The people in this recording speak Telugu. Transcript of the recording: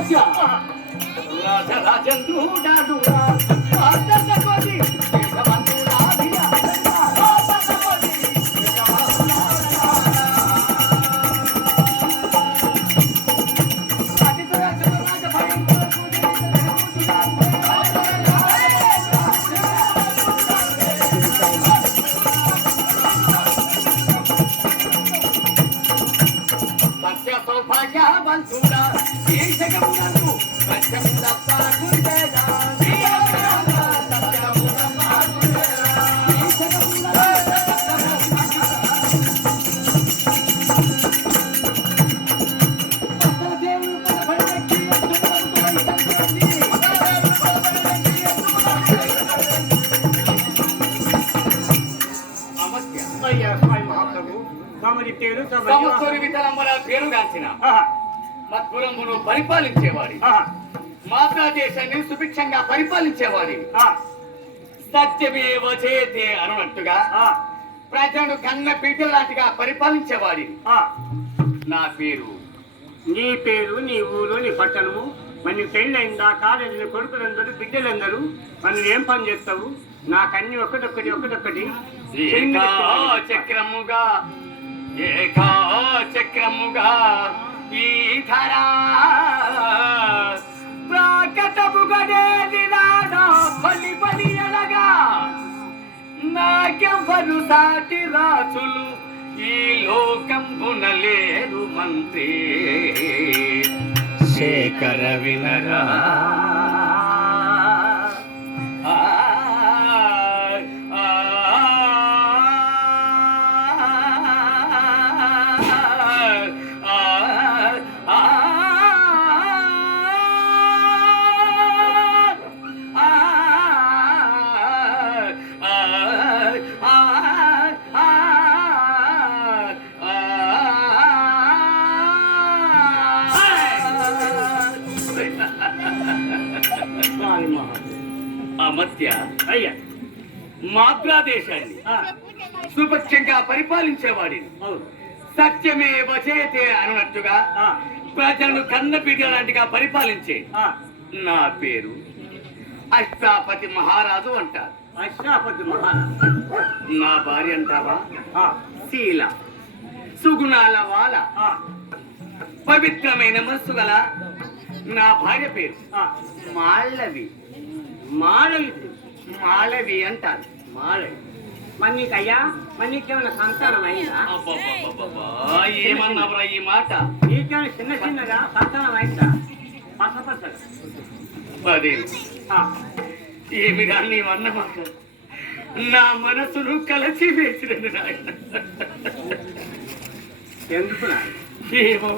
సమస్య రాజరాజేంద్రుడాడు ఆదర్శకోటి దేశవంతుడాధియ స్వామి మహాప్రభు తమరి పేరు ఆహా, మత్పురమును పరిపాలించేవాడి. మాతా దేశాన్ని సుభిక్షంగా పరిపాలించేవాడి ఆ, సత్యమేవ చేతే అనున్నట్టుగా ప్రజలను కన్న పీటల లాంటిగా పరిపాలించేవాడి ఆ. నా పేరు. నీ పేరు నీ ఊరు నీ పట్టణము మరి పెళ్ళైందా కాలేజీ కొడుకులందరూ బిడ్డలందరూ మనం ఏం పని చేస్తావు? నాకన్నీ ఒకటొక్కటి ఒకటొక్కటి చక్రముగా ఏకా చక్రముగా ఈ ధరా నాకెవ్వరు సాటి రాజులు ఈ లోకం గుణలేరు మంత్రి. శేఖర వినరా. అమర్త్య అయ్యా మాద్రా దేశాన్ని సుపక్షంగా పరిపాలించేవాడిని. సత్యమే వచేతే అన్నట్టుగా ప్రజలను కన్నపీట లాంటిగా పరిపాలించే. నా పేరు అష్టాపతి మహారాజు అంటారు. అశ్వాపతి మహారాజ్. నా భార్య అంటావా? ఆ, శీల సుగుణాల వాల ఆ, పవిత్రమైన మనసు గల నా భార్య పేరు. ఆ. మాళవి. మాళవి అంటారు. మాళవి. మరి నీకు అయ్యా మరి నీకేమైనా సంతానం అయిందా? ఏమన్నావురా ఈ మాట? నీకేమైనా చిన్న చిన్నగా సంతానం అయిందా? ఏమిరా నీవన్న మాట నా మనసును కలచి వేసినది నాయన. ఎందుకు ఏమో.